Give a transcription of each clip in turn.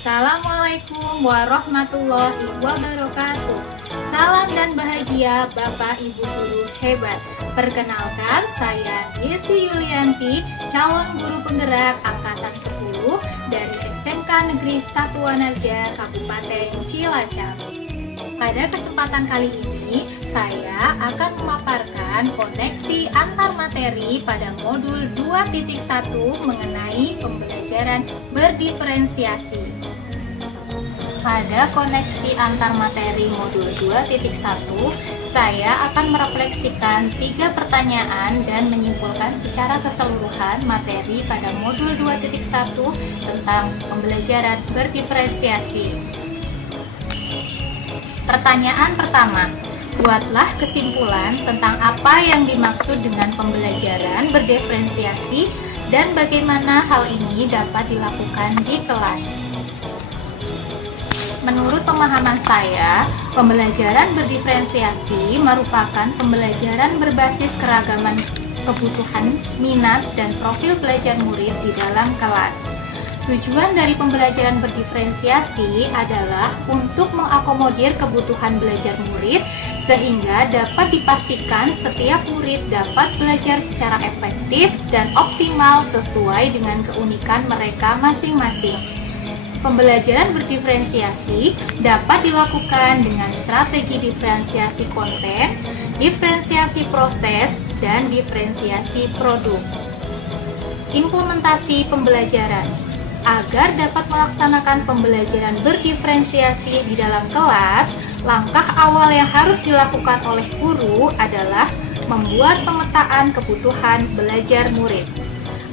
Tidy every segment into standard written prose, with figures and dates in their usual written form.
Assalamualaikum warahmatullahi wabarakatuh. Salam dan bahagia Bapak Ibu guru hebat. Perkenalkan, saya Desi Yulianti, calon guru penggerak angkatan 10 dari SMK Negeri 1 Wanarja, Kabupaten Cilacap. Pada kesempatan kali ini, saya akan memaparkan koneksi antar materi pada modul 2.1 mengenai pembelajaran berdiferensiasi. Pada koneksi antar materi modul 2.1, saya akan merefleksikan 3 pertanyaan dan menyimpulkan secara keseluruhan materi pada modul 2.1 tentang pembelajaran berdiferensiasi. Pertanyaan pertama, buatlah kesimpulan tentang apa yang dimaksud dengan pembelajaran berdiferensiasi dan bagaimana hal ini dapat dilakukan di kelas. Menurut pemahaman saya, pembelajaran berdiferensiasi merupakan pembelajaran berbasis keragaman kebutuhan, minat, dan profil belajar murid di dalam kelas. Tujuan dari pembelajaran berdiferensiasi adalah untuk mengakomodir kebutuhan belajar murid sehingga dapat dipastikan setiap murid dapat belajar secara efektif dan optimal sesuai dengan keunikan mereka masing-masing. Pembelajaran berdiferensiasi dapat dilakukan dengan strategi diferensiasi konten, diferensiasi proses, dan diferensiasi produk. Implementasi pembelajaran. Agar dapat melaksanakan pembelajaran berdiferensiasi di dalam kelas, langkah awal yang harus dilakukan oleh guru adalah membuat pemetaan kebutuhan belajar murid.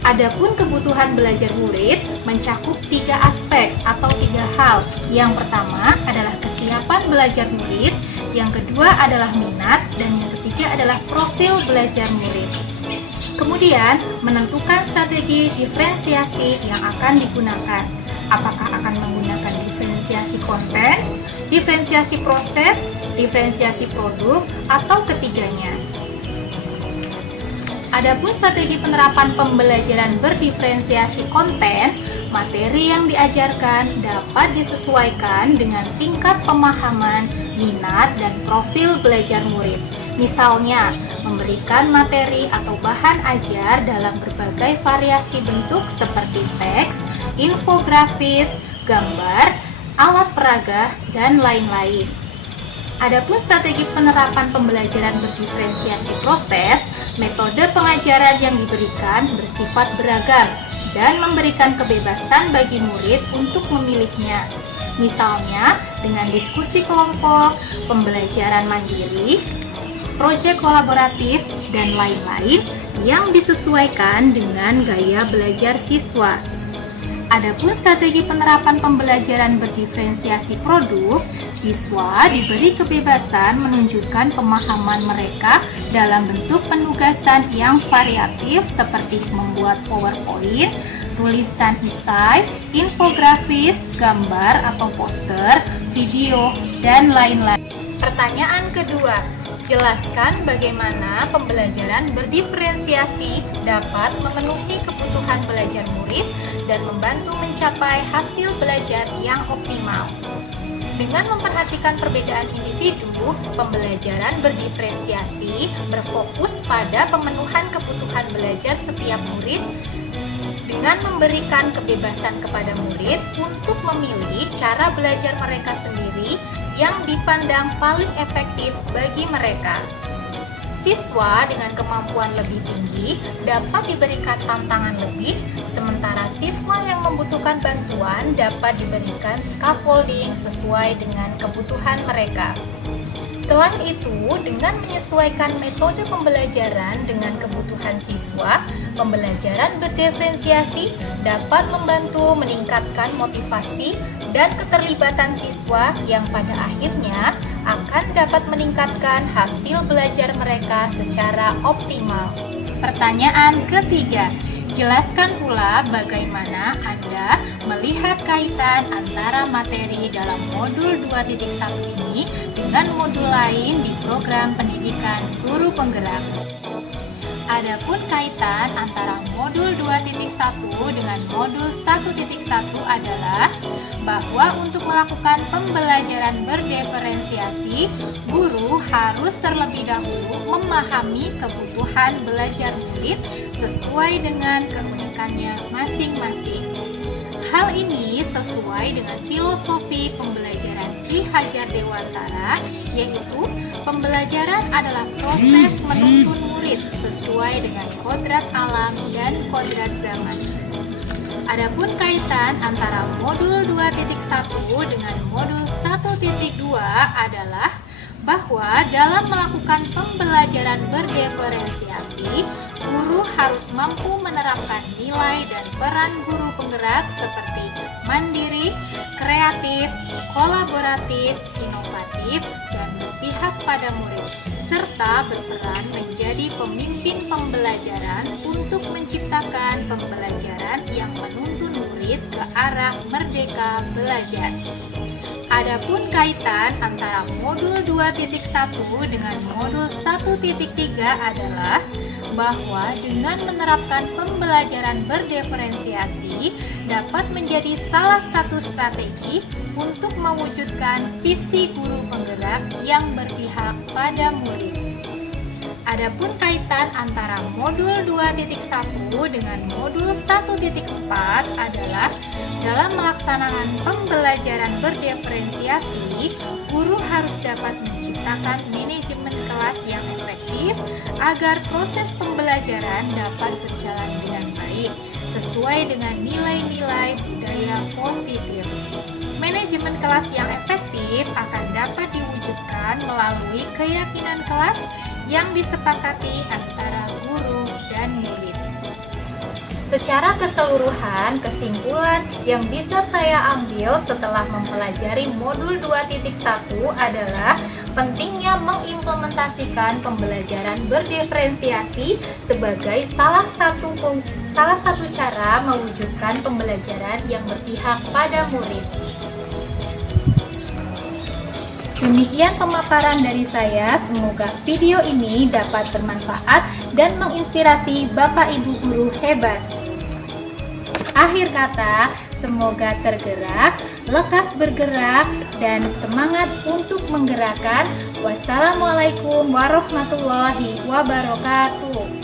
Adapun kebutuhan belajar murid mencakup 3 aspek atau 3 hal. Yang pertama adalah kesiapan belajar murid, yang kedua adalah minat, dan yang ketiga adalah profil belajar murid. Kemudian, menentukan strategi diferensiasi yang akan digunakan. Apakah akan menggunakan diferensiasi konten, diferensiasi proses, diferensiasi produk, atau ketiganya. Adapun strategi penerapan pembelajaran berdiferensiasi konten, materi yang diajarkan dapat disesuaikan dengan tingkat pemahaman, minat, dan profil belajar murid. Misalnya, memberikan materi atau bahan ajar dalam berbagai variasi bentuk seperti teks, infografis, gambar, alat peraga, dan lain-lain. Adapun strategi penerapan pembelajaran berdiferensiasi proses, metode pengajaran yang diberikan bersifat beragam dan memberikan kebebasan bagi murid untuk memilihnya. Misalnya, dengan diskusi kelompok, pembelajaran mandiri, proyek kolaboratif, dan lain-lain yang disesuaikan dengan gaya belajar siswa. Adapun strategi penerapan pembelajaran berdiferensiasi produk, siswa diberi kebebasan menunjukkan pemahaman mereka dalam bentuk penugasan yang variatif seperti membuat PowerPoint, tulisan esai, infografis, gambar atau poster, video, dan lain-lain. Pertanyaan kedua, jelaskan bagaimana pembelajaran berdiferensiasi dapat memenuhi kebutuhan belajar murid dan membantu mencapai hasil belajar yang optimal. Dengan memperhatikan perbedaan individu, pembelajaran berdiferensiasi berfokus pada pemenuhan kebutuhan belajar setiap murid dengan memberikan kebebasan kepada murid untuk memilih cara belajar mereka sendiri yang dipandang paling efektif bagi mereka. Siswa dengan kemampuan lebih tinggi dapat diberikan tantangan lebih, sementara siswa yang membutuhkan bantuan dapat diberikan scaffolding sesuai dengan kebutuhan mereka. Selain itu, dengan menyesuaikan metode pembelajaran dengan kebutuhan siswa, pembelajaran berdiferensiasi dapat membantu meningkatkan motivasi dan keterlibatan siswa yang pada akhirnya akan dapat meningkatkan hasil belajar mereka secara optimal. Pertanyaan ketiga, jelaskan pula bagaimana Anda melihat kaitan antara materi dalam modul 2.1 ini dengan modul lain di program pendidikan guru penggerak. Adapun kaitan antara modul 2.1 dengan modul 1.1 adalah bahwa untuk melakukan pembelajaran berdiferensiasi, guru harus terlebih dahulu memahami kebutuhan belajar murid sesuai dengan keunikannya masing-masing. Hal ini sesuai dengan filosofi pembelajaran Ki Hajar Dewantara, yaitu pembelajaran adalah proses menuntun murid sesuai dengan kodrat alam dan kodrat zaman. Adapun kaitan antara modul 2.1 dengan modul 1.2 adalah bahwa dalam melakukan pembelajaran berdiferensiasi, guru harus mampu menerapkan nilai dan peran guru penggerak seperti mandiri, kreatif, kolaboratif, inovatif, dan berpihak pada murid, serta berperan menjadi pemimpin pembelajaran untuk menciptakan pembelajaran yang menuntun murid ke arah merdeka belajar. Adapun kaitan antara modul 2.1 dengan modul 1.3 adalah bahwa dengan menerapkan pembelajaran berdiferensiasi dapat menjadi salah satu strategi untuk mewujudkan visi guru penggerak yang berpihak pada murid. Adapun kaitan antara modul 2.1 dengan modul 1.4 adalah dalam melaksanakan pembelajaran berdiferensiasi, guru harus dapat menciptakan manajemen kelas yang efektif agar proses pembelajaran dapat berjalan dengan baik sesuai dengan nilai-nilai budaya positif. Manajemen kelas yang efektif akan dapat diwujudkan melalui keyakinan kelas yang disepakati antara guru dan murid. Secara keseluruhan, kesimpulan yang bisa saya ambil setelah mempelajari modul 2.1 adalah pentingnya mengimplementasikan pembelajaran berdiferensiasi sebagai salah satu cara mewujudkan pembelajaran yang berpihak pada murid. Demikian pemaparan dari saya, semoga video ini dapat bermanfaat dan menginspirasi Bapak Ibu guru hebat. Akhir kata, semoga tergerak, lekas bergerak, dan semangat untuk menggerakkan. Wassalamualaikum warahmatullahi wabarakatuh.